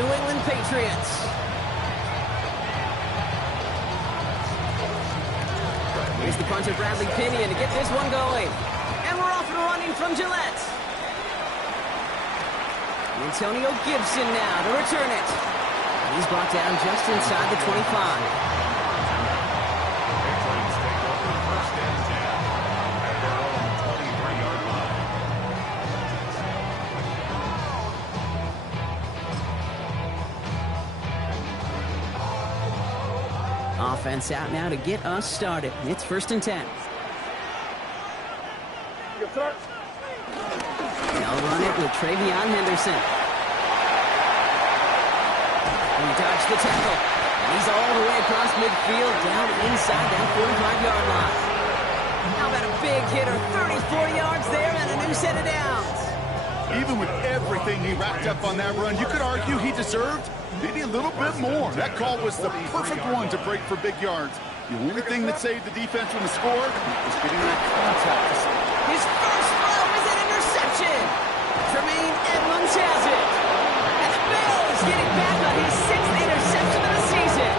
New England Patriots. Here's the punter, Bradley Pinion, to get this one going. And we're off and running from Gillette. Antonio Gibson now to return it. He's brought down just inside the 25. Offense out now to get us started. It's 1st and 10. They'll run it with Travion Henderson. He dodged the tackle. And he's all the way across midfield, down inside that 45-yard line. How about a big hitter, 34 yards there and a new set of downs. Even with everything he racked up on that run, you could argue he deserved maybe a little bit more. That call was the perfect one to break for big yards. The only thing that saved the defense from the score was getting that contact. His first throw is an interception. Tremaine Edmonds has it. And the Bills getting back on his 6th interception of the season.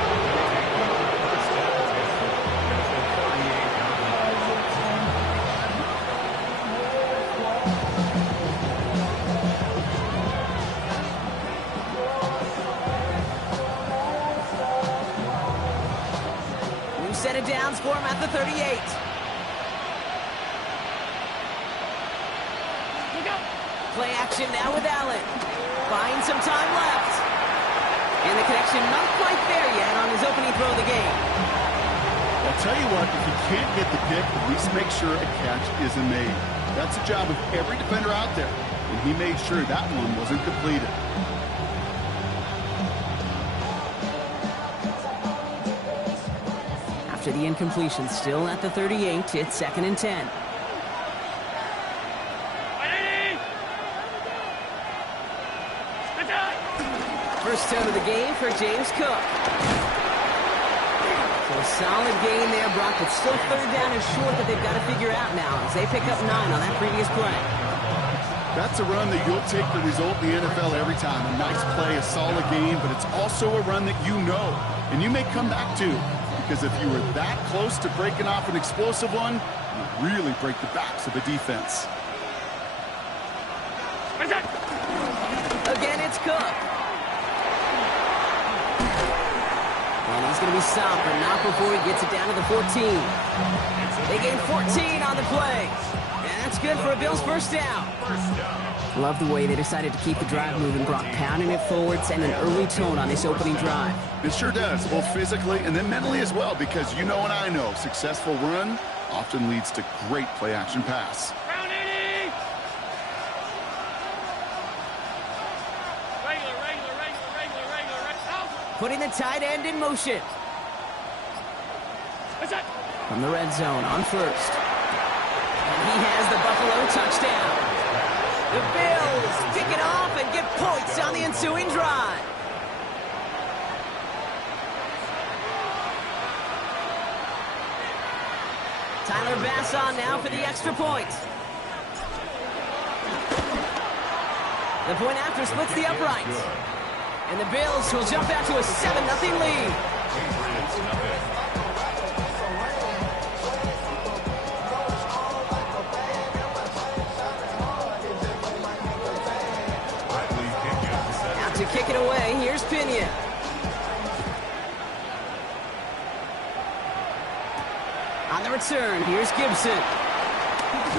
Set of downs for him at the 38. Play action now with Allen. Finds some time left. And the connection not quite there yet on his opening throw of the game. I'll tell you what, if you can't get the pick, at least make sure a catch isn't made. That's the job of every defender out there. And he made sure that one wasn't completed. After the incompletion, still at the 38, it's 2nd and 10. First down of the game for James Cook. So a solid gain there, Brock, but still 3rd down is short that they've got to figure out now as they pick up 9 on that previous play. That's a run that you'll take the result in the NFL every time. A nice play, a solid game, but it's also a run that you know, and you may come back to. Because if you were that close to breaking off an explosive one, you really break the backs of the defense. Again, it's Cook. And he's going to be stopped, but not before he gets it down to the 14. They gain 14 on the play. And that's good for a Bills first down. Love the way they decided to keep the drive moving, Brock, pounding it forward, sending an early tone on this opening drive. It sure does, both physically and then mentally as well, because you know and I know, successful run often leads to great play-action pass. Putting the tight end in motion. From the red zone on 1st. And he has the Buffalo touchdown. The Bills pick it off and get points on the ensuing drive. Tyler Bass on now for the extra point. The point after splits the uprights. And the Bills will jump out to a 7-0 lead. Out to kick it away, here's Pinion. On the return, here's Gibson.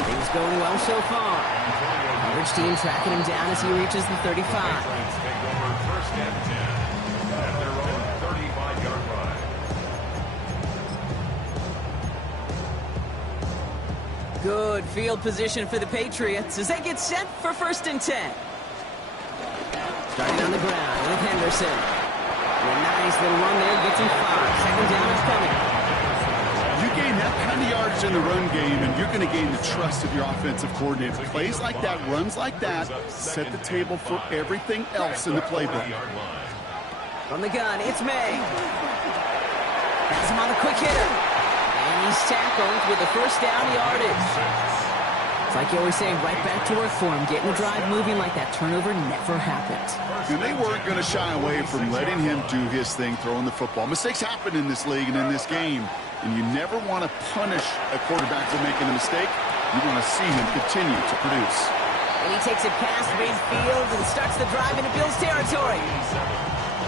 Things going well so far. Coverage team tracking him down as he reaches the 35. Good field position for the Patriots as they get set for 1st and 10. Starting on the ground with Henderson. And a nice little run there, gets him 5. 2nd down is coming. You gain that kind of yardage in the run game, and you're going to gain the trust of your offensive coordinator. Plays like that, runs like that, set the table for everything else in the playbook. From the gun, it's May. Has him on the quick hitter. And he's tackled with the first down yardage. It's like you always say, right back to work for him. Getting the drive moving like that turnover never happened. And they weren't going to shy away from letting him do his thing, throwing the football. Mistakes happen in this league and in this game, and you never want to punish a quarterback for making a mistake. You want to see him continue to produce. And he takes it past midfield and starts the drive into Bills territory.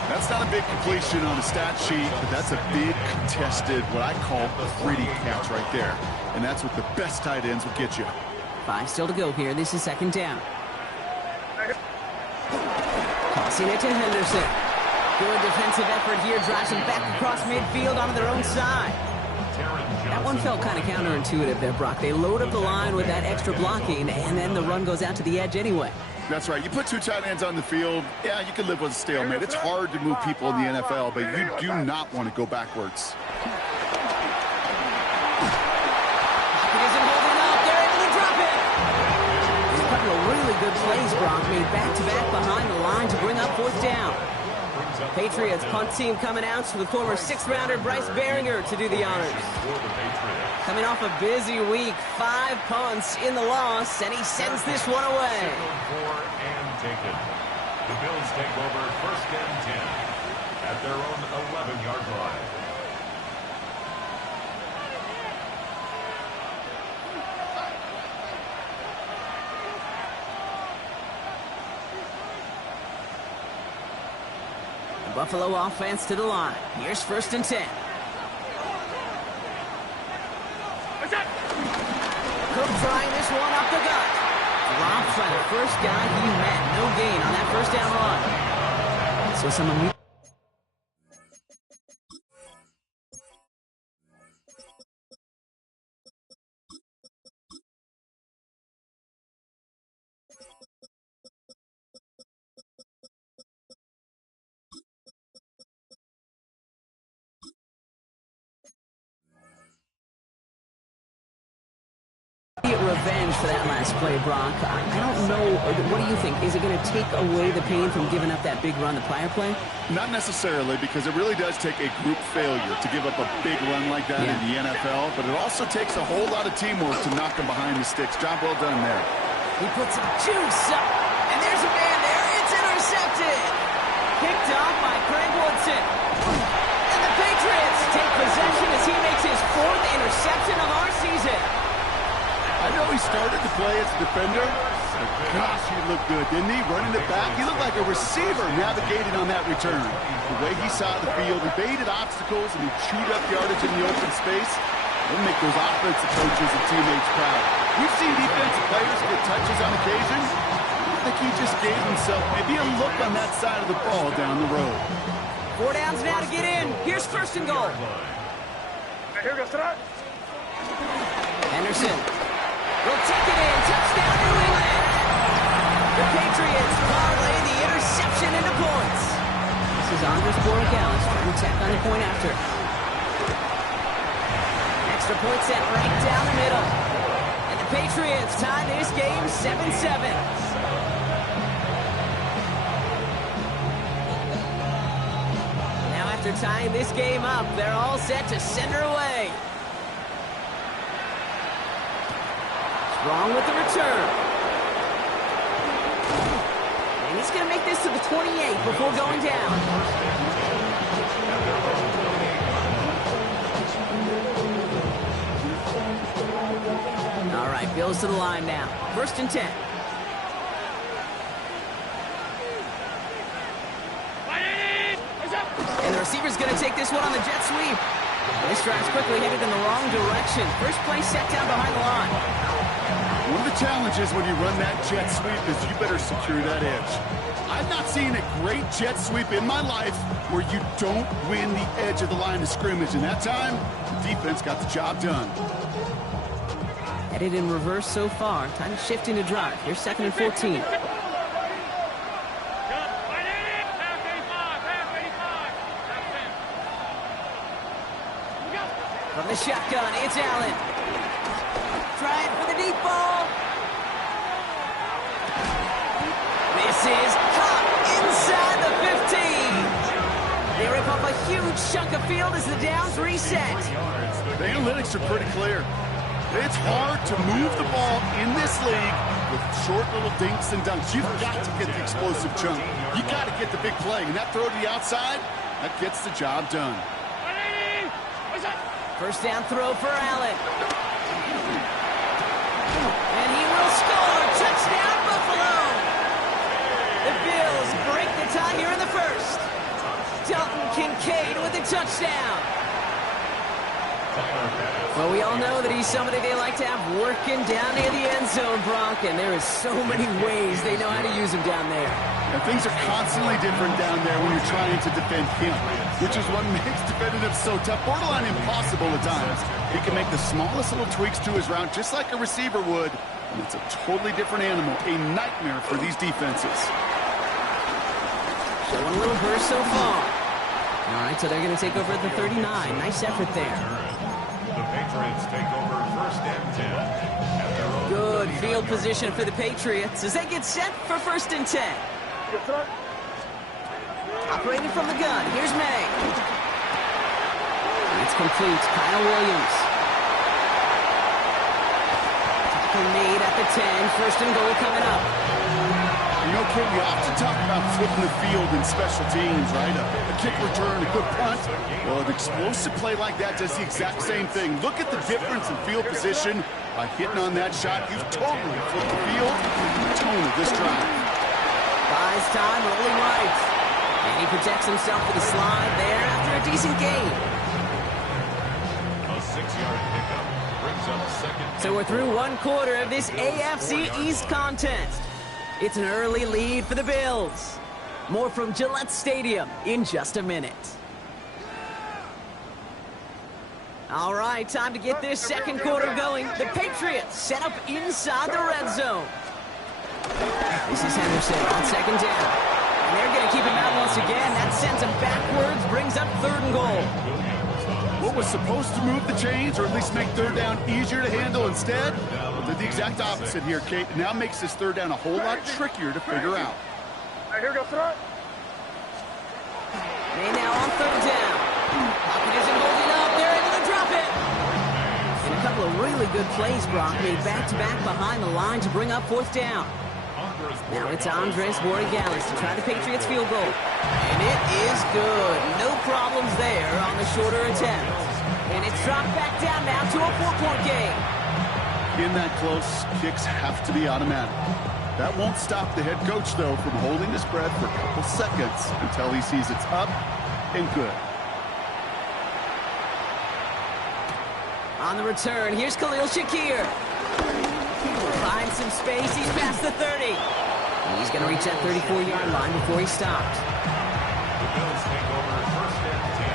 That's not a big completion on the stat sheet, but that's a big contested, what I call a gritty catch right there. And that's what the best tight ends will get you. 5 still to go here. This is second down. Tossing it to Henderson. Good defensive effort here. Drives him back across midfield onto their own side. That one felt kind of counterintuitive there, Brock. They load up the line with that extra blocking, and then the run goes out to the edge anyway. That's right. You put 2 tight ends on the field, yeah, you can live with a stalemate. It's hard to move people in the NFL, but you do not want to go backwards. Really good plays, Brock, made back-to-back behind the line to bring up 4th down. Patriots punt team coming out to the former 6th-rounder Bryce Behringer to do the honors. Coming off a busy week, 5 punts in the loss, and he sends this one away. The Bills take over 1st and 10 at their own 11-yard line. Buffalo offense to the line. Here's 1st and 10. Cook trying this one up the gut. Drops by the first guy he met. No gain on that 1st down run. So someone... Revenge for that last play, Brock. I don't know. What do you think? Is it going to take away the pain from giving up that big run the prior play? Not necessarily, because it really does take a group failure to give up a big run like that in the NFL, but it also takes a whole lot of teamwork to knock him behind the sticks. Job well done there. He puts some juice up, and there's a man there. It's intercepted. Picked off by Craig Woodson. And the Patriots take possession as he makes his 4th interception of our season. I know he started to play as a defender, but gosh, he looked good, didn't he? Running it back, he looked like a receiver navigating on that return. The way he saw the field, evaded obstacles, and he chewed up yardage in the open space. It'll make those offensive coaches and teammates proud. We've seen defensive players get touches on occasion. I think he just gave himself maybe a look on that side of the ball down the road. 4 downs now to get in. Here's 1st and goal. Henderson will take it in. Touchdown, New England. The Patriots parlay the interception into points. This is Andres Borregales trying to tack on the point after. Extra point set right down the middle. And the Patriots tie this game 7-7. Now after tying this game up, they're all set to send her away. Wrong with the return. And he's going to make this to the 28 before going down. All right, Bills to the line now. 1st and 10. And the receiver's going to take this one on the jet sweep. This drive's quickly headed in the wrong direction. First play set down behind the line. One of the challenges when you run that jet sweep is you better secure that edge. I've not seen a great jet sweep in my life where you don't win the edge of the line of scrimmage. And that time, the defense got the job done. Headed in reverse so far. Time to shift into drive. Here's 2nd and 14. From the shotgun, it's Allen. Trying for the deep ball. This is caught inside the 15. They rip off a huge chunk of field as the downs reset. The analytics are pretty clear. It's hard to move the ball in this league with short little dinks and dunks. You've got to get the explosive chunk. You got to get the big play. And that throw to the outside, that gets the job done. First down throw for Allen. And he will score. Touchdown, Buffalo. The Bills break the tie here in the first. Dalton Kincaid with a touchdown. Well, we all know that he's somebody they like to have working down near the end zone, Brock, and there is so many ways they know how to use him down there. And things are constantly different down there when you're trying to defend him, which is what makes defending him so tough, borderline impossible at times. He can make the smallest little tweaks to his route just like a receiver would, and it's a totally different animal, a nightmare for these defenses. Showing a little burst so far. All right, so they're going to take over at the 39. Nice effort there. The Patriots take over first and 10. At their own Good field position for the Patriots as they get set for first and 10. Operating from the gun, here's May. It's complete. Kyle Williams. Tackle made at the 10. First and goal coming up. You know, Kate, we often talk about flipping the field in special teams, right? A kick return, a good punt. Well, an explosive play like that does the exact same thing. Look at the difference in field position. By hitting on that shot, you've totally flipped the field and the tone of this drive. Buys time, rolling right. And he protects himself with a slide there after a decent gain. A 6-yard pickup brings up second. So we're through one quarter of this AFC East contest. It's an early lead for the Bills. More from Gillette Stadium in just a minute. All right, time to get this second quarter going. The Patriots set up inside the red zone. This is Henderson on second down. And they're going to keep him out once again. That sends him backwards, brings up third and goal. What was supposed to move the chains, or at least make third down easier to handle instead, did the exact opposite here, Kate. Now makes this third down a whole lot trickier to figure out. Here we go, throw. May now on third down. Pocket isn't holding up. They're able to drop it. And a couple of really good plays, Brock, made back-to-back behind the line to bring up fourth down. Now it's Andres Borregales to try the Patriots field goal. And it is good. No problems there on the shorter attempt. And it's dropped back down now to a 4-point game. In that close, kicks have to be automatic. That won't stop the head coach, though, from holding his breath for a couple seconds until he sees it's up and good. On the return, here's Khalil Shakir. Finds some space. He's past the 30. He's going to reach that 34-yard line before he stops. The Bills take over first and 10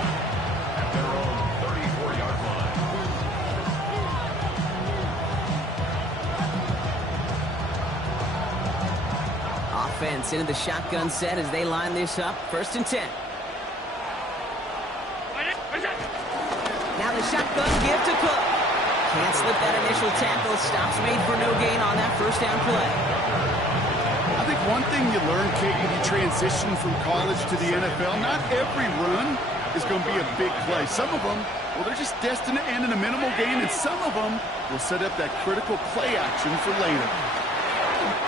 at their own 34-yard line. Offense into the shotgun set as they line this up. First and 10. Now the shotgun give to Cook. Can't slip that initial tackle. Stops made for no gain on that first down play. I think one thing you learn, Kate, when you transition from college to the NFL, not every run is going to be a big play. Some of them, well, they're just destined to end in a minimal gain, and some of them will set up that critical play action for later.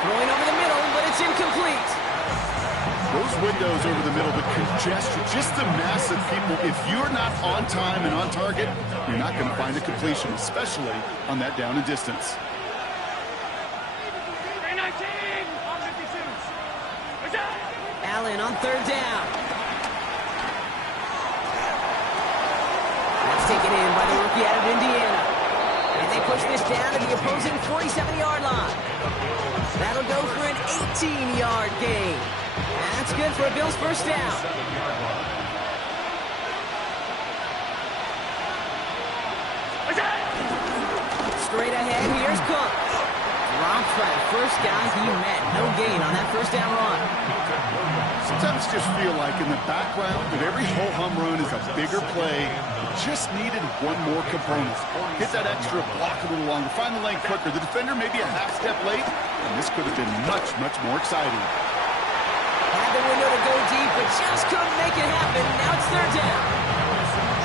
Throwing over the middle, but it's incomplete. Those windows over the middle, the congestion, just the mass of people. If you're not on time and on target, you're not going to find a completion, especially on that down and distance. Allen on third down. That's taken in by the rookie out of Indiana. And they push this down to the opposing 47-yard line. That'll go for an 18-yard gain. That's good for a Bills first down. Straight ahead, here's Cook. Dropped by the first guy he met. No gain on that first down run. Sometimes just feel like in the background that every ho-hum run is a bigger play. Just needed one more component. Hit that extra block a little longer. Find the lane quicker. The defender may be a half step late, and this could have been much, much more exciting. Had the window to go deep, but just couldn't make it happen. Now it's third down.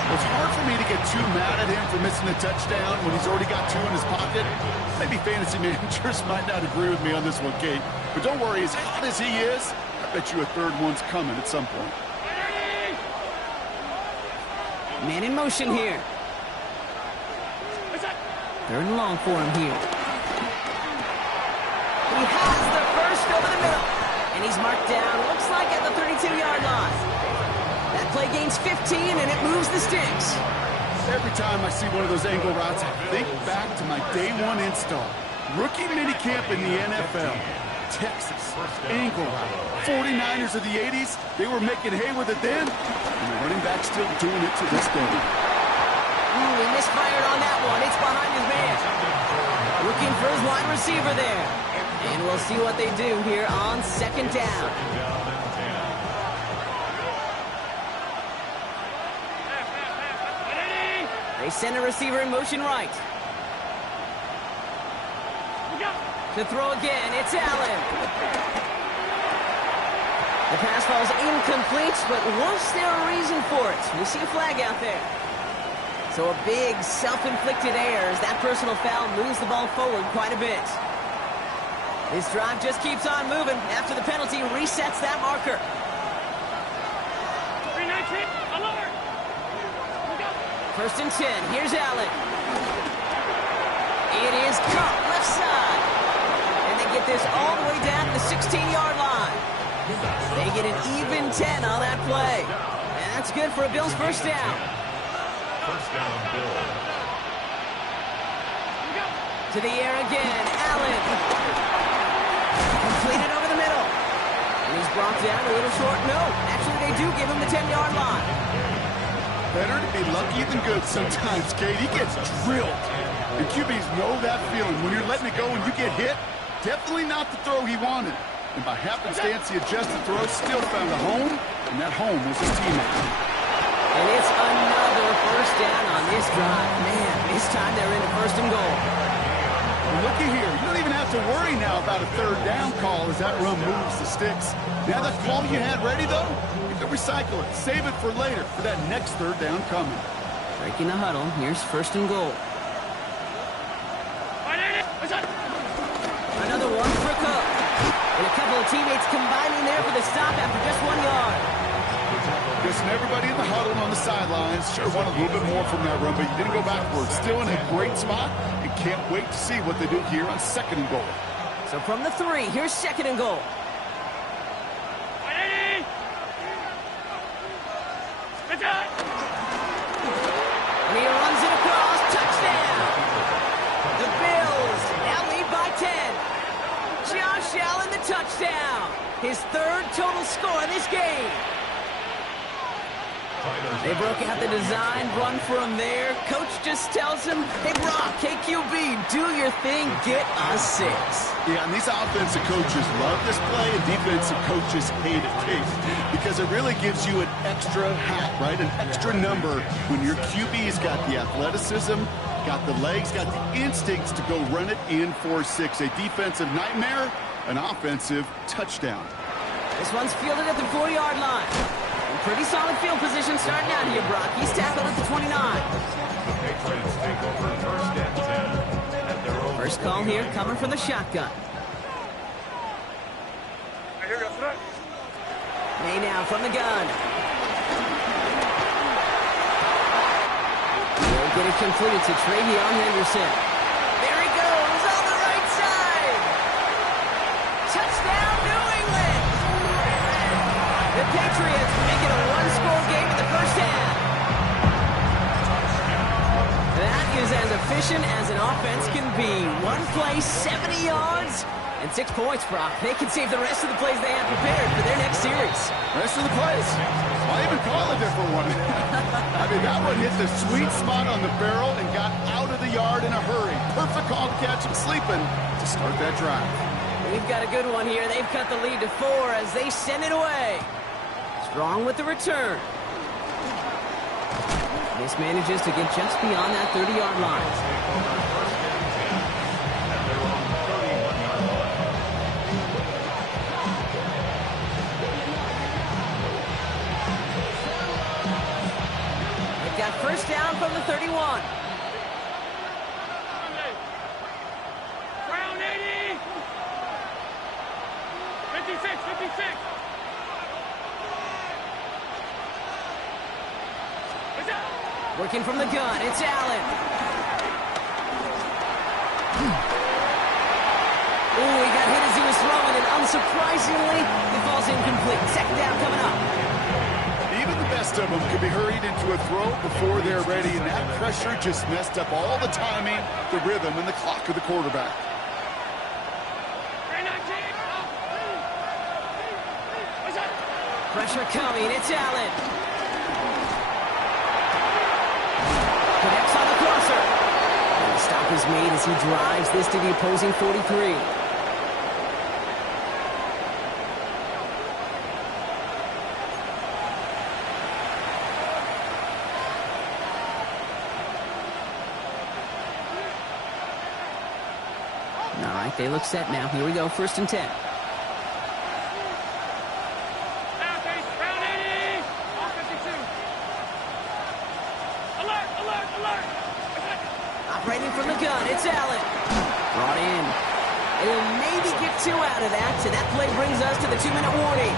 It's hard for me to get too mad at him for missing a touchdown when he's already got 2 in his pocket. Maybe fantasy managers might not agree with me on this one, Kate. But don't worry, as hot as he is, I bet you a third one's coming at some point. Man in motion here. Third and long for him here. He has the first over the middle. And he's marked down, looks like at the 32-yard line. That play gains 15, and it moves the sticks. Every time I see one of those angle routes, I think back to my day 1 install. Rookie minicamp in the NFL. Texas, angle route. 49ers of the 80s, they were making hay with it then, and the running back's still doing it to this day. Ooh, he misfired on that one. It's behind his man. Looking for his wide receiver there. And we'll see what they do here on second down. They send a receiver in motion right. To throw again, it's Allen. The pass falls incomplete, but was there a reason for it? We see a flag out there. So a big self-inflicted error as that personal foul moves the ball forward quite a bit. This drive just keeps on moving after the penalty resets that marker. 319, alert! First and 10, here's Allen. It is caught left side. And they get this all the way down to the 16-yard line. They get an even 10 on that play. And that's good for a Bills first down. First down, Bills. To the air again, Allen. Completed over the middle. And he's brought down a little short. No, actually they do give him the 10-yard line. Better to be lucky than good sometimes, Kate. He gets drilled. And QBs know that feeling. When you're letting it go and you get hit, definitely not the throw he wanted. And by happenstance, the adjusted throw still found a home, and that home was his teammate. And it's another first down on this drive. Man, this time they're into first and goal. And looky here, you don't even have to worry now about a third down call as that run moves the sticks. Now that call you had ready, though, you can recycle it. Save it for later for that next third down coming. Breaking the huddle. Here's first and goal. Another one for Cook. And a couple of teammates combining there for the stop after just 1 yard. Guessing everybody in the huddle and on the sidelines sure wanted a little bit more from that run, but you didn't go backwards. Still in a great spot, and can't wait to see what they do here on second and goal. So from the 3, here's second and goal. And he runs it across. Touchdown! The Bills now lead by 10. Josh Allen, the touchdown. His third total score in this game. They broke out the design run for him there. Coach just tells him, hey, Brock, KQB, do your thing, get a 6. Yeah, and these offensive coaches love this play, and defensive coaches hate it, Kate, because it really gives you an extra hat, right? An extra number when your QB's got the athleticism, got the legs, got the instincts to go run it in for 6. A defensive nightmare, an offensive touchdown. This one's fielded at the 4-yard line. Pretty solid field position starting out here, Brock. He's tackled at the 29. Patriots take over first and 10 at their own. First call here coming from the shotgun. May now from the gun. He'll get it completed to Travion Henderson. There he goes on the right side. Touchdown, New England. The Patriots make it a one-score game in the first half. That is as efficient as an offense can be. One play, 70 yards, and 6 points, Brock. They can save the rest of the plays they have prepared for their next series. Rest of the plays? Why even call a different one? I mean, that one hit the sweet spot on the barrel and got out of the yard in a hurry. Perfect call to catch him sleeping to start that drive. We've got a good one here. They've cut the lead to 4 as they send it away. Strong with the return. This manages to get just beyond that 30-yard line. first down from the 31. Round 80. 56, 56. Working from the gun, it's Allen. Oh, he got hit as he was throwing, and unsurprisingly, it falls incomplete. Second down coming up. Even the best of them could be hurried into a throw before they're ready, and that pressure just messed up all the timing, the rhythm, and the clock of the quarterback. Pressure coming, it's Allen. Connects on the crosser. And the stop is made as he drives this to the opposing 43. All right, they look set now. Here we go, 1st and 10. Operating from the gun, it's Allen. Brought in. He'll maybe get 2 out of that, so that play brings us to the 2-minute warning.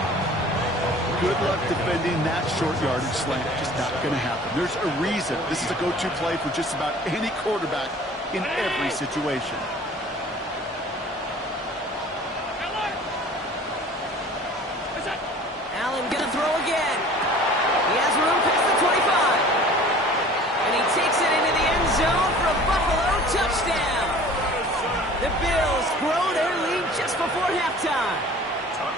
Good luck defending that short yardage slant. Just not going to happen. There's a reason this is a go-to play for just about any quarterback in every situation. Allen gonna throw again. He has room past the 25. And he takes it into the end zone for a Buffalo touchdown. The Bills grow their lead just before halftime.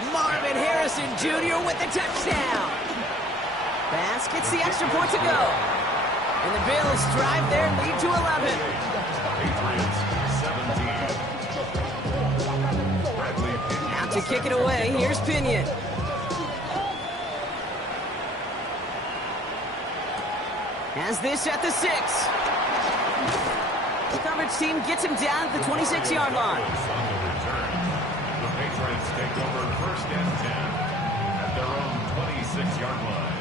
Marvin Harrison Jr. with the touchdown. Bass gets the extra point to go. And the Bills drive their lead to 11. Patriots 17. Out to kick it away, here's Pinion. Has this at the 6. The coverage team gets him down at the 26-yard line. On the return, the Patriots take over 1st and 10 at their own 26-yard line.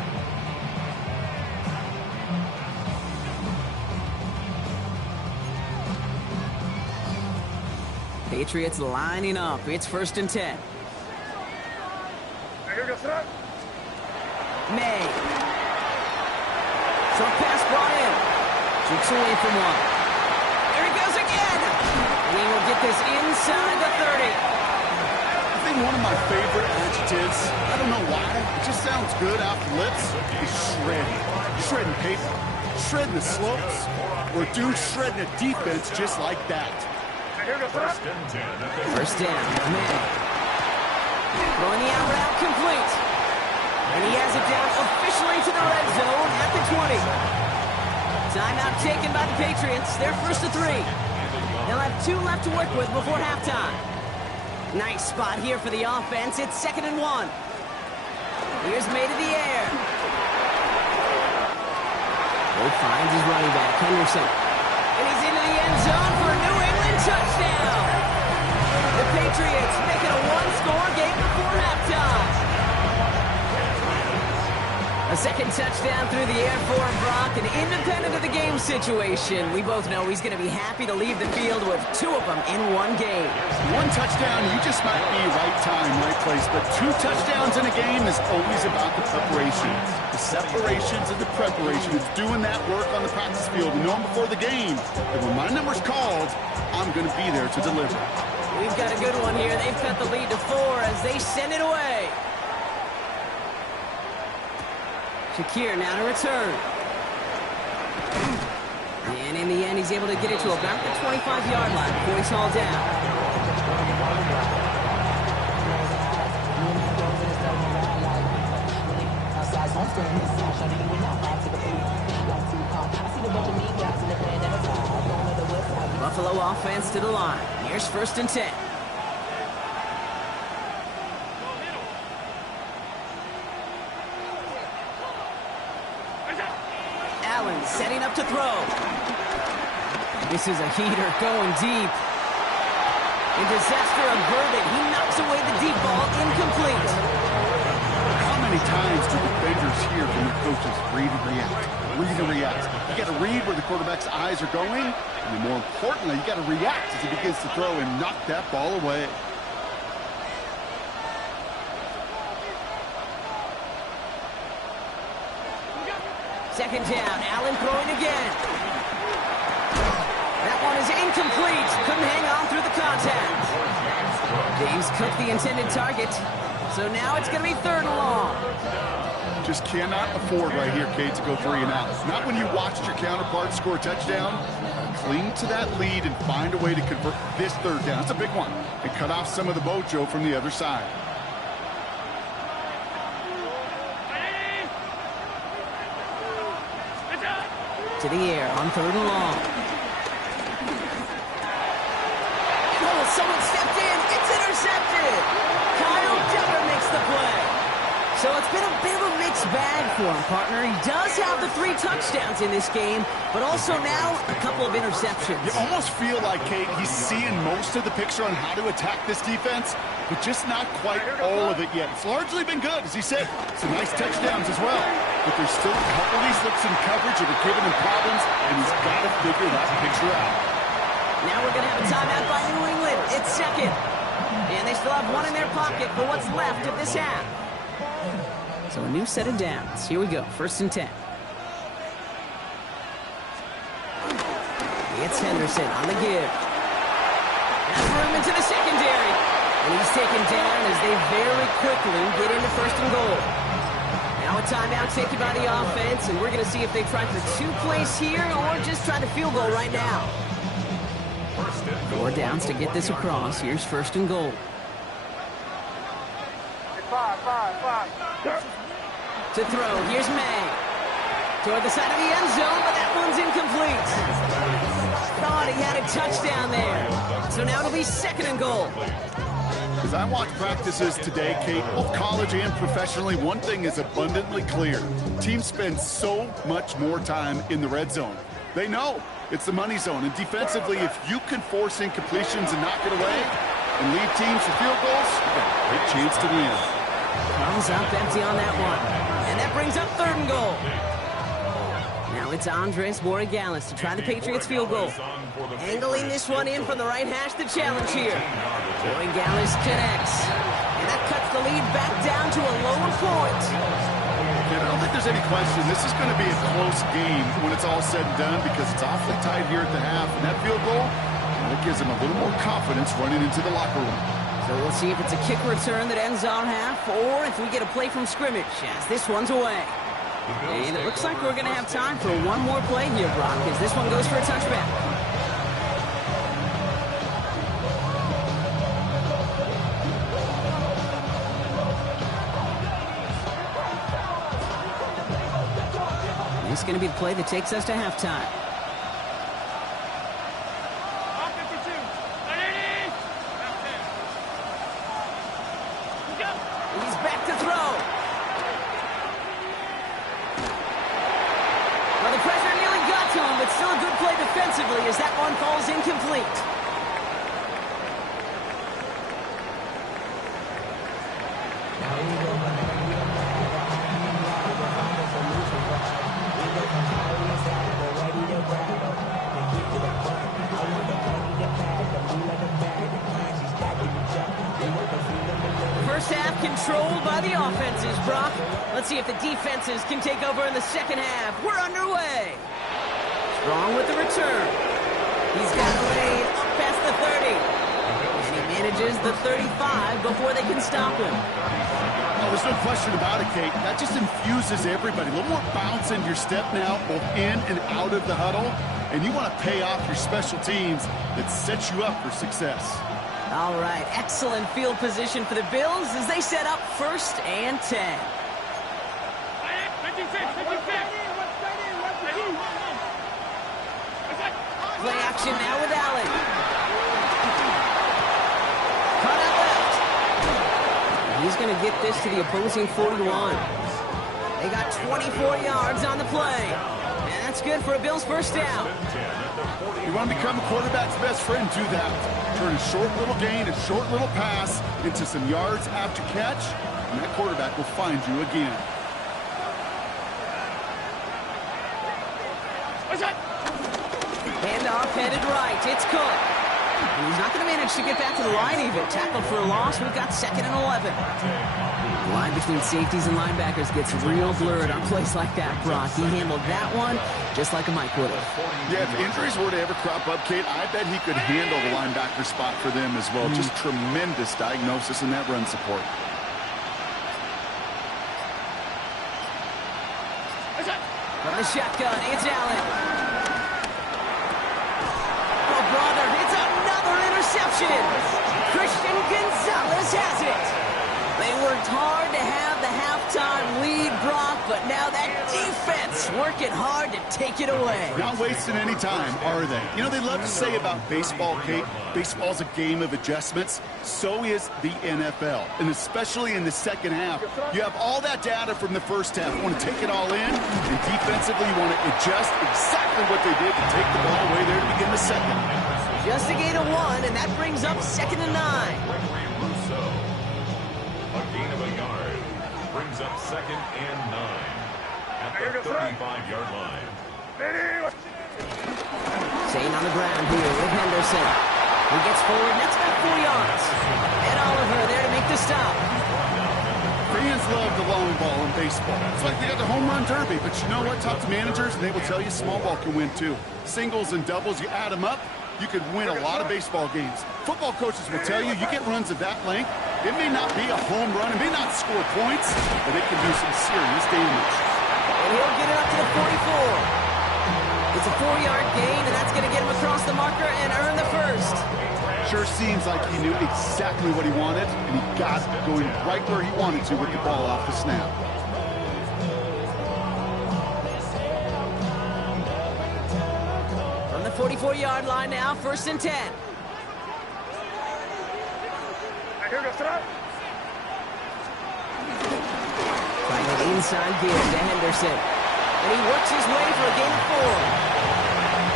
Patriots lining up. It's 1st and 10. May. Short pass brought in. Shoots away from one. There he goes again. We will get this inside the 30. I think one of my favorite adjectives, I don't know why, it just sounds good off the lips, is shredding. Shredding paper, shredding the slopes, or dude shredding a defense just like that. 1st and 10 at the First down, May. Throwing the out route complete. And he has it down officially to the red zone at the 20. Timeout taken by the Patriots. They're 1st to 3. They'll have 2 left to work with before halftime. Nice spot here for the offense. It's 2nd and 1. Here's May to the air. He finds his running back, Henderson. And he's into the end zone for a New England touchdown. The Patriots make it a 1-score game before halftime. A second touchdown through the air for Brock, and independent of the game situation, we both know he's going to be happy to leave the field with 2 of them in one game. 1 touchdown, you just might be right time, right place, but 2 touchdowns in a game is always about the preparation. The separations and the preparation. It's doing that work on the practice field and knowing before the game that when my number's called, I'm going to be there to deliver. We've got a good one here. They've cut the lead to 4 as they send it away. Shakir now to return. And in the end, he's able to get it to about the 25-yard line before he's hauled down. Buffalo offense to the line. Here's 1st and 10. Allen setting up to throw. This is a heater going deep. In disaster averted, he knocks away the deep ball, incomplete. Coming many times do defenders hear from their coaches, read and react, read and react. You got to read where the quarterback's eyes are going, and more importantly, you got to react as he begins to throw and knock that ball away. Second down, Allen throwing again. That one is incomplete. Couldn't hang on through the contact. Dave's cooked the intended target, so now it's going to be 3rd and long. Just cannot afford right here, Kate, to go 3 and out. Not when you watched your counterpart score a touchdown. Cling to that lead and find a way to convert this 3rd down. It's a big one. And cut off some of the mojo from the other side. To the air on 3rd and long. Oh, someone stepped in. It's intercepted. Kyle Duggar makes the play. So it's been a bit of a mixed bag for him, partner. He does have the 3 touchdowns in this game, but also now a couple of interceptions. You almost feel like, Kate, he's seeing most of the picture on how to attack this defense, but just not quite all of it yet. It's largely been good, as he said. Some nice touchdowns as well. But there's still a couple of these looks in coverage that are giving him problems, and he's got to figure that picture out. Now we're going to have a timeout by New England. It's 2nd. And they still have 1 in their pocket for what's left of this half. So a new set of downs. Here we go. 1st and 10. It's Henderson on the give. That's room into the secondary. And he's taken down as they very quickly get into 1st and goal. Now a timeout taken by the offense, and we're going to see if they try for 2 plays here or just try the field goal right now. 4 downs to get this across. Here's 1st and goal. To throw, here's May. Toward the side of the end zone, but that one's incomplete. Thought he had a touchdown there. So now it'll be 2nd and goal. As I watch practices today, Kate, both college and professionally, one thing is abundantly clear. Teams spend so much more time in the red zone. They know it's the money zone. And defensively, if you can force incompletions and knock it away and lead teams for field goals, you got a great chance to win. Comes up empty on that one. And that brings up 3rd and goal. Now it's Andres Borregales to try the Patriots field goal. Angling this one in from the right hash, the challenge here. Borregales connects. And that cuts the lead back down to a lower point. I don't think there's any question. This is going to be a close game when it's all said and done because it's awfully tight here at the half. And that field goal, it gives them a little more confidence running into the locker room. So we'll see if it's a kick return that ends our half or if we get a play from scrimmage as this one's away. And it looks like we're going to have time for one more play here, Brock, as this one goes for a touchback. This is going to be the play that takes us to halftime. He's back to throw. Well, the pressure nearly got to him, but still a good play defensively as that one falls incomplete. First half controlled by the offenses, Brock. Let's see if the defenses can take over in the second half. We're underway. Strong with the return. He's got a lead up past the 30. And he manages the 35 before they can stop him. Oh, there's no question about it, Kate. That just infuses everybody. A little more bounce in your step now, both in and out of the huddle. And you want to pay off your special teams that sets you up for success. All right, excellent field position for the Bills as they set up 1st and 10. 56. Play action now with Allen. Cut out left. He's going to get this to the opposing 41. They got 24 yards on the play. And that's good for a Bills first down. You want to become a quarterback's best friend, do that. Turn a short little gain, a short little pass into some yards after catch. and that quarterback will find you again. Handoff headed right. It's Cook. And he's not going to manage to get back to the line even. Tackled for a loss. We've got 2nd and 11. The line between safeties and linebackers gets real blurred on plays like that, Brock. He handled that one just like a Mike would have. Yeah, if injuries were to ever crop up, Kate, I bet he could handle the linebacker spot for them as well. Just tremendous diagnosis in that run support. From the shotgun, it's Allen. Oh, brother, it's another interception. Christian Gonzalez has it. They worked hard to have the halftime lead, Brock, but now that defense working hard to take it away. Not wasting any time, are they? You know, they love to say about baseball, Kate, baseball's a game of adjustments. So is the NFL, and especially in the second half. You have all that data from the first half. You want to take it all in, and defensively you want to adjust exactly what they did to take the ball away there to begin the second. Just a gain of 1, and that brings up 2nd and 9. A gain of a yard brings up 2nd and 9 at the 35-yard line. Staying on the ground here with Henderson. He gets forward, and that's about 4 yards. And Oliver there to make the stop. Fans love the long ball in baseball. It's like they got the home run derby, but you know what? Talk to managers, and they will tell you small ball can win too. Singles and doubles, you add them up, you could win a lot of baseball games. Football coaches will tell you, you get runs of that length, it may not be a home run, it may not score points, but it can do some serious damage. And he'll get it up to the 44. It's a 4-yard gain, and that's going to get him across the marker and earn the first. Sure seems like he knew exactly what he wanted, and he got it going right where he wanted to with the ball off the snap. From the 44-yard line now, 1st and 10. Trying an inside give to Henderson. And he works his way for a gain of 4.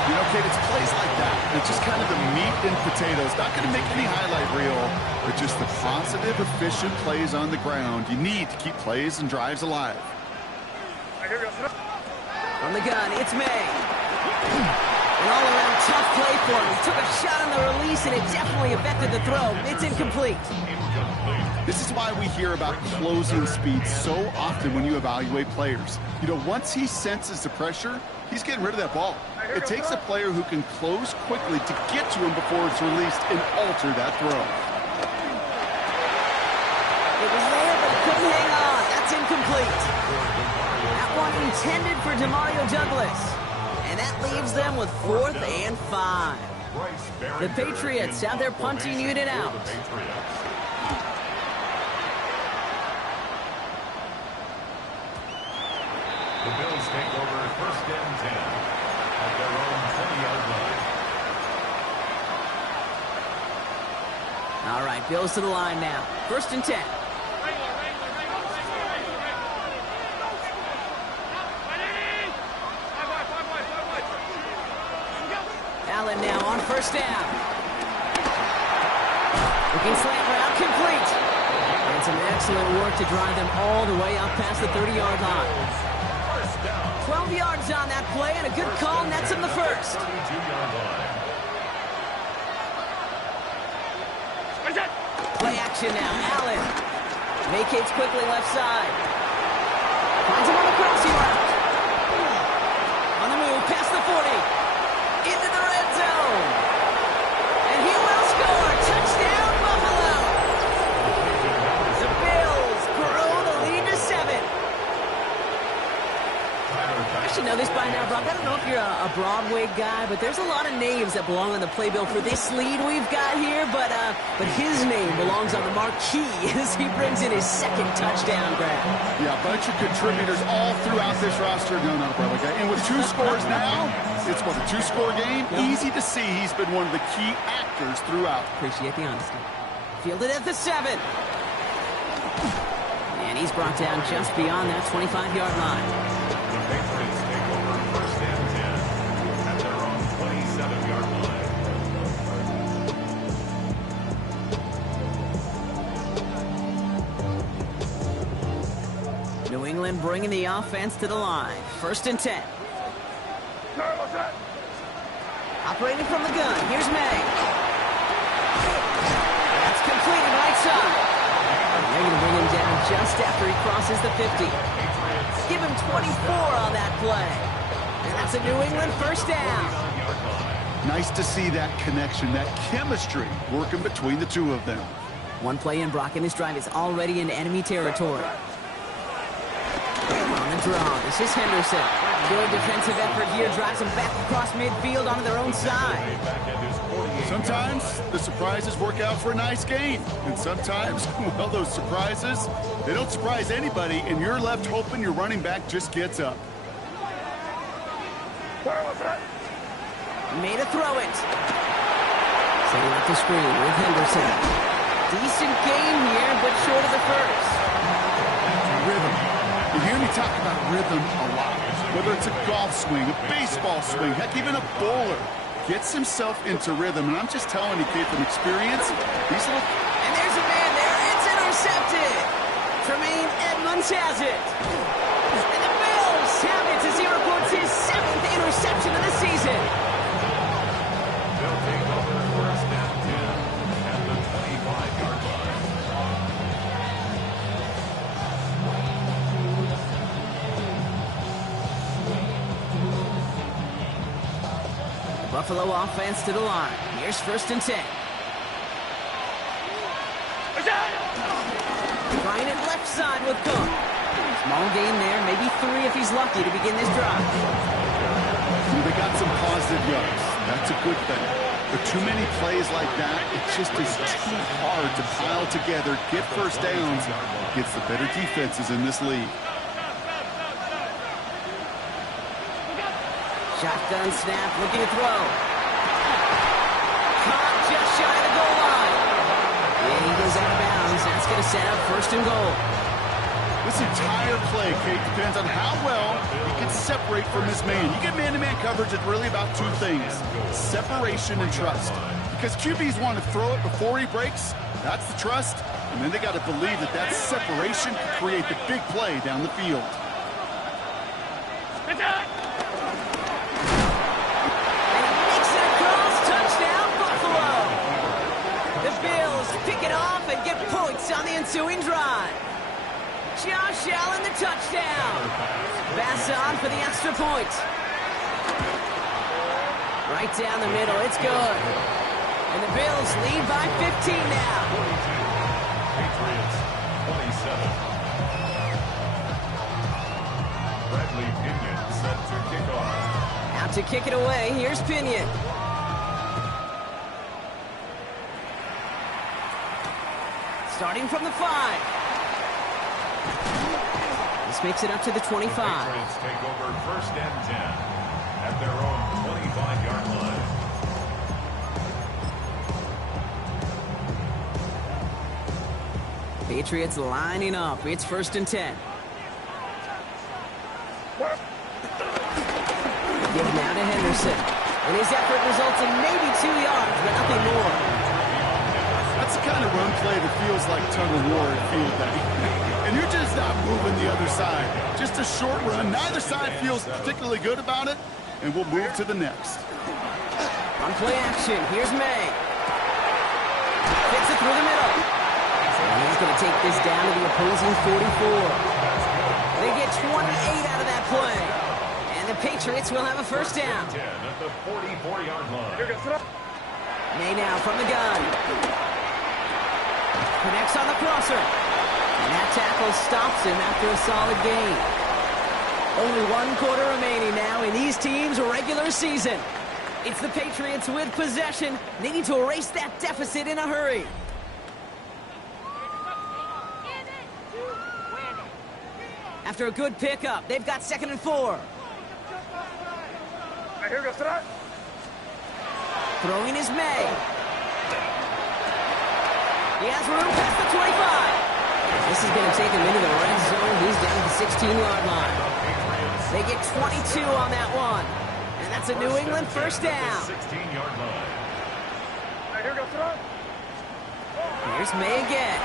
You know, Kate, it's plays like that. It's just kind of the meat and potatoes. Not going to make any highlight reel, but just the positive, efficient plays on the ground. You need to keep plays and drives alive. From the gun, it's May. An all-around tough play for him. He took a shot on the release, and it definitely affected the throw. It's incomplete. This is why we hear about closing speed so often when you evaluate players. You know, once he senses the pressure, he's getting rid of that ball. It takes a player who can close quickly to get to him before it's released and alter that throw. It was there, but he couldn't hang on. That's incomplete. That one intended for Demario Douglas. And that leaves them with 4th and 5. The Patriots have their punting unit out. The Bills take over 1st and 10 at their own 20-yard line. All right, Bills to the line now. 1st and 10. Allen now on 1st down. Looking slant route, complete. And some excellent work to drive them all the way up past the 30-yard line. 12 yards on that play, and a good call nets him the first. Play action now. Allen vacates quickly left side. Finds him on the crossing route. On the move, past the 40. Into the red zone. And he will score. Touchdown, Buffalo. The Bills grow the lead to 7. I should know this by now, Brock. I don't know if you're a Broadway guy, but there's a lot of names that belong on the playbill for this lead we've got here, but his name belongs on the marquee as he brings in his 2nd touchdown grab. Yeah, a bunch of contributors all throughout this roster. No, not a Broadway guy. And with 2 scores now, it's what, a 2-score game? Yep. Easy to see he's been one of the key actors throughout. Appreciate the honesty. Fielded at the 7. And he's brought down just beyond that 25-yard line. The Patriots take over 1st and 10 at their own 27-yard line. bringing the offense to the line. 1st and 10. Operating from the gun. Here's May. That's completed right side. They're going to bring him down just after he crosses the 50. Give him 24 on that play. And that's a New England 1st down. Nice to see that connection, that chemistry working between the two of them. One play in, Brock, and this drive is already in enemy territory. On the draw, this is Henderson. Good defensive effort here, drives them back across midfield onto their own side. Sometimes the surprises work out for a nice gain. And sometimes, well, those surprises, they don't surprise anybody, and you're left hoping your running back just gets up. Made a throw it. Setting up the screen with Henderson. Decent game here, but short of the first. Rhythm. You hear me talk about rhythm a lot. Whether it's a golf swing, a baseball swing, heck, even a bowler. Gets himself into rhythm, and I'm just telling you, kid, from experience, these little... And there's a man there. It's intercepted. Tremaine Edmonds has it. And the Bills have it as he reports his 7th interception of the season. They'll take over 1st and 10 at the 25-yard line. Buffalo offense to the line. Here's 1st and 10. Trying it left side with Cook. Small gain there, maybe 3 if he's lucky to begin this drive. They got some positive yards. That's a good thing. But too many plays like that, it just is too hard to pile together, get 1st downs, against the better defenses in this league. Shotgun snap, looking to throw. Caught just shy of the goal line. And he goes out of bounds. That's going to set up 1st and goal. This entire play, Kate, depends on how well he can separate from his man. You get man-to-man coverage, it's really about 2 things: separation and trust. Because QBs want to throw it before he breaks. That's the trust. And then they got to believe that that separation can create the big play down the field. On the ensuing drive. Josh Allen, the touchdown. Pass on for the extra point. Right down the middle, it's good. And the Bills lead by 15 now. Patriots 27. Bradley Pinion set to kick off. Out to kick it away, here's Pinion. Starting from the 5. This makes it up to the 25. The Patriots take over 1st and 10 at their own 25-yard line. Patriots lining up. It's 1st and 10. Give now to Henderson. And his effort results in maybe 2 yards, but nothing more. That's the kind of run play that feels like tug-of-war at field day. And you're just not moving the other side. Just a short run. Neither side feels particularly good about it, and we'll move to the next. On play action, here's May. Fits it through the middle. And he's going to take this down to the opposing 44. They get 28 out of that play. And the Patriots will have a 1st down. 10 at the 44-yard line. May now from the gun. Connects on the crosser. And that tackle stops him after a solid gain. Only 1 quarter remaining now in these teams' regular season. It's the Patriots with possession, needing to erase that deficit in a hurry. After a good pickup, they've got 2nd and 4. Throwing is May. He has room past the 25. This is going to take him into the red zone. He's down to the 16-yard line. They get 22 on that one. And that's a New England 1st down. 16-yard line. Here's May again.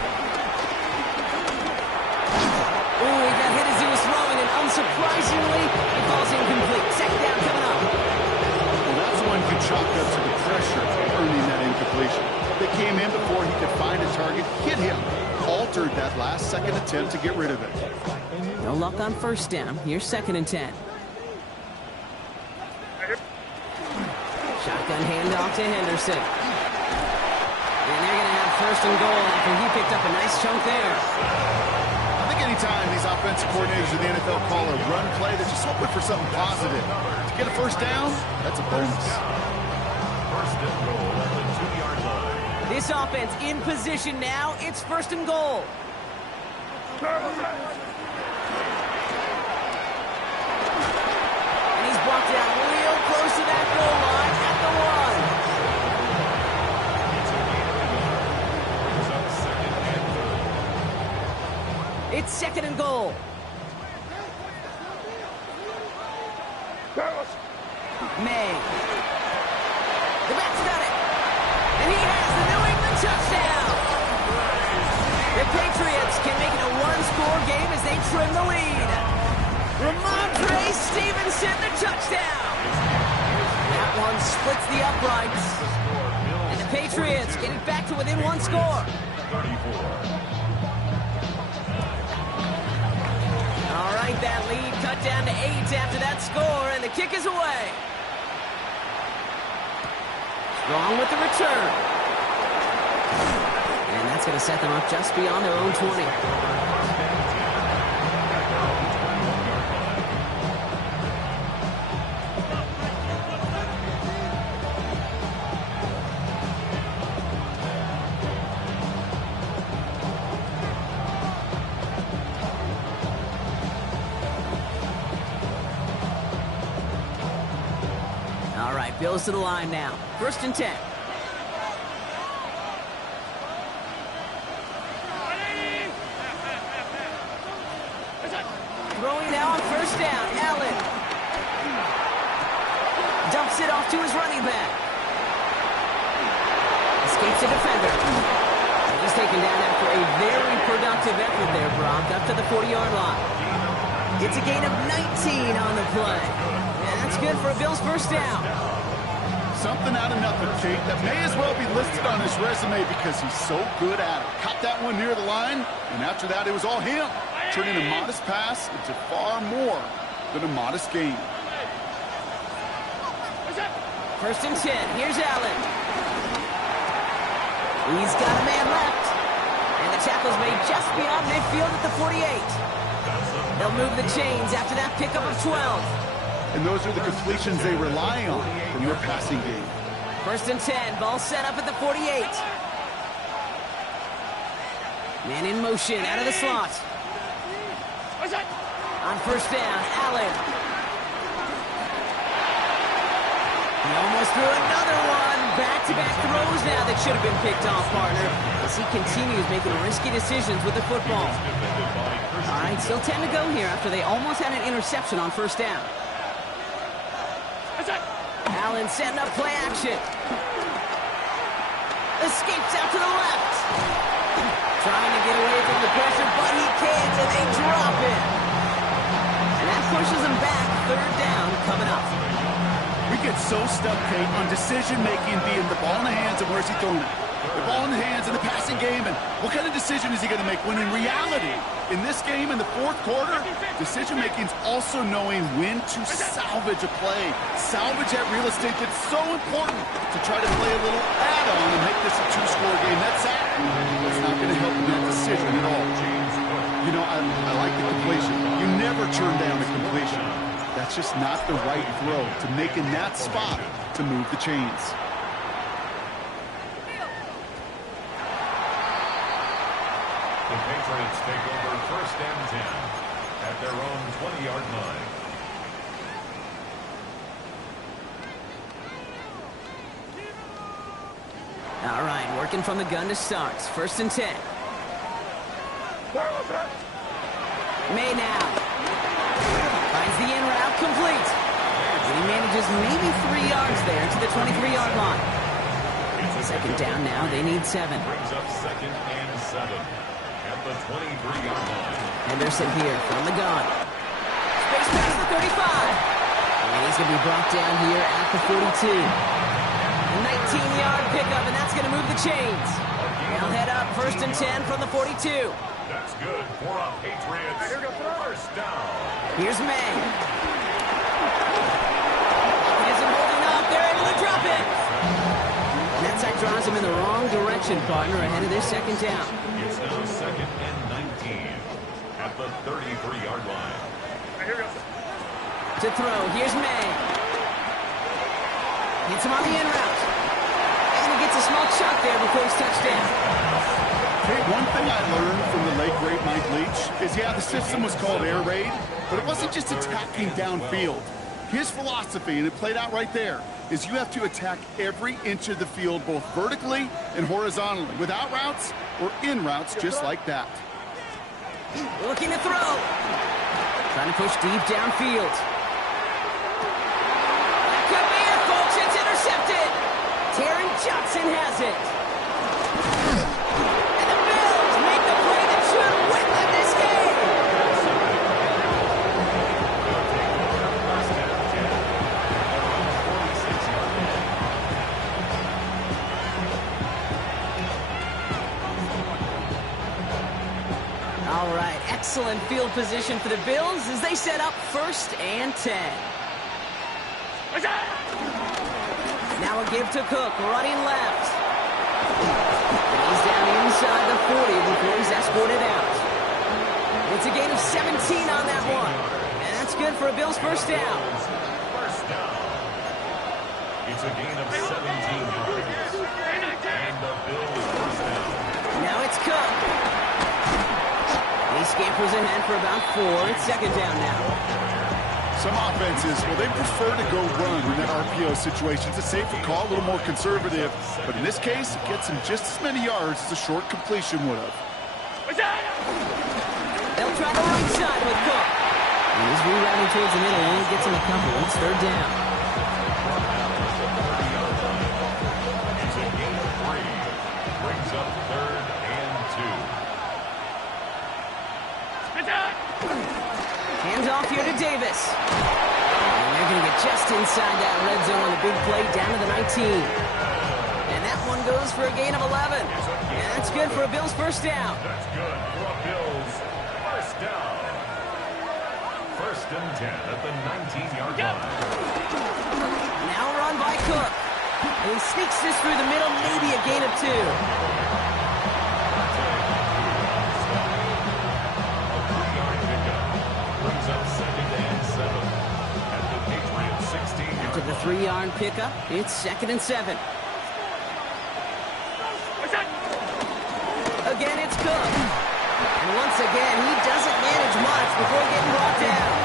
Ooh, he got hit as he was throwing, and unsurprisingly, it falls incomplete. Second down coming up. Well, that's one you chalk up to the pressure of earning that incompletion. They came in before he could find a target, hit him, altered that last second attempt to get rid of it. No luck on first down. Here's 2nd and 10. Shotgun handoff to Henderson. And they're going to have 1st and goal after he picked up a nice chunk there. I think anytime these offensive coordinators in the NFL call a run play, they're just hoping for something positive. To get a 1st down, that's a bonus. 1st and goal at the 2-yard line. This offense in position now. It's 1st and goal. And he's walked down real close to that goal line at the 1. It's a gain of 1. Brings up 2nd and 3rd. It's 2nd and goal. May. The back's got it. And he has the New England touchdown. The Patriots can make it a 1-score game as they trim the lead. Ramondre Stevenson, the touchdown. That one splits the uprights. And the Patriots get it back to within 1 score. 34. All right, that lead cut down to 8 after that score, and the kick is away. Strong with the return. And that's going to set them up just beyond their own 20. All right, Bills to the line now. 1st and 10. Throwing now on 1st down. Allen dumps it off to his running back. Escapes a defender. And he's taken down after a very productive effort there, Brock, up to the 40-yard line. It's a gain of 19 on the play. And that's good for a Bills 1st down. Something out of nothing, Kate, that may as well be listed on his resume because he's so good at it. Caught that one near the line, and after that, it was all him, turning a modest pass into far more than a modest gain. 1st and 10. Here's Allen. He's got a man left. And the tackle's made just beyond midfield at the 48. They'll move the chains after that pickup of 12. And those are the completions they rely on from their passing game. 1st and 10. Ball set up at the 48. Man in motion out of the slot. On 1st down, Allen. He almost threw another one. Back-to-back throws now that should have been picked off, partner, as he continues making risky decisions with the football. All right, still 10 to go here after they almost had an interception on 1st down. Allen setting up play action. Escapes out to the left. Trying to get away from the pressure, but he can't, and they drop it. And that pushes him back. 3rd down coming up. We get so stuck, Kate, on decision-making being the ball in the hands and where's he throwing it. The ball in the hands in the passing game, and what kind of decision is he going to make? When in reality, in this game, in the 4th quarter, decision-making is also knowing when to salvage a play. Salvage that real estate that's so important to try to play a little add-on and make this a 2-score game. That's not going to help in that decision at all. You know, I like the completion. You never turn down a completion. That's just not the right throw to make in that spot to move the chains. The Patriots take over 1st and 10 at their own 20-yard line. All right, working from the gun to start. 1st and 10. May now. Finds the in route complete. And he manages maybe 3 yards there to the 23-yard line. 2nd down now. They need 7. Brings up 2nd and 7 at the the 23-yard line. Henderson here from the gun. Space pass to 35. And he's going to be brought down here at the 42. 19-yard pickup, and that's going to move the chains. They'll head up 1st and 10 from the 42. That's good for a Patriots first down. Here's May. He isn't holding up. They're able to drop it. And that sack draws him in the wrong direction, partner, ahead of their second down. It's now 2nd and 19 at the 33-yard line. To throw, here's May. Hits him on the in route. And he gets a small chunk there before he's touched down. Hey, one thing I learned from the late great Mike Leach is, yeah, the system was called air raid, but it wasn't just attacking downfield. His philosophy, and it played out right there, is you have to attack every inch of the field, both vertically and horizontally, without routes or in routes, just like that. Looking to throw. Trying to push deep downfield. That could be it, folks. It's intercepted. Taron Johnson has it. And the Bills make the play that should win them this game. All right, excellent field position for the Bills as they set up 1st and 10. Now a give to Cook, running left. And he's down inside the 40 before he's escorted out. It's a gain of 17 on that one. And that's good for a Bills first down. First down. It's a gain of 17 yards. And the Bills first down. Now it's Cook. He scampers ahead for about 4. It's 2nd down now. Some offenses, well, they prefer to go run in that RPO situation. It's a safer call, a little more conservative. But in this case, it gets him just as many yards as a short completion would have. They'll try the right side with Cook. And he's rerouting towards the middle, and he gets him a couple. It's 3rd down. It's a gain of 3. Brings up 3rd and 2. Hands off here to Davis. And they're going to get just inside that red zone on the big play down to the 19. And that one goes for a gain of 11. And that's good for a Bills first down. That's good for a Bills first down. 1st and 10 at the 19-yard line. Now run by Cook. And he sneaks this through the middle, maybe a gain of 2. After the 3-yard pickup, it's 2nd and 7. Again, it's Cook. And once again, he doesn't manage much before getting brought down.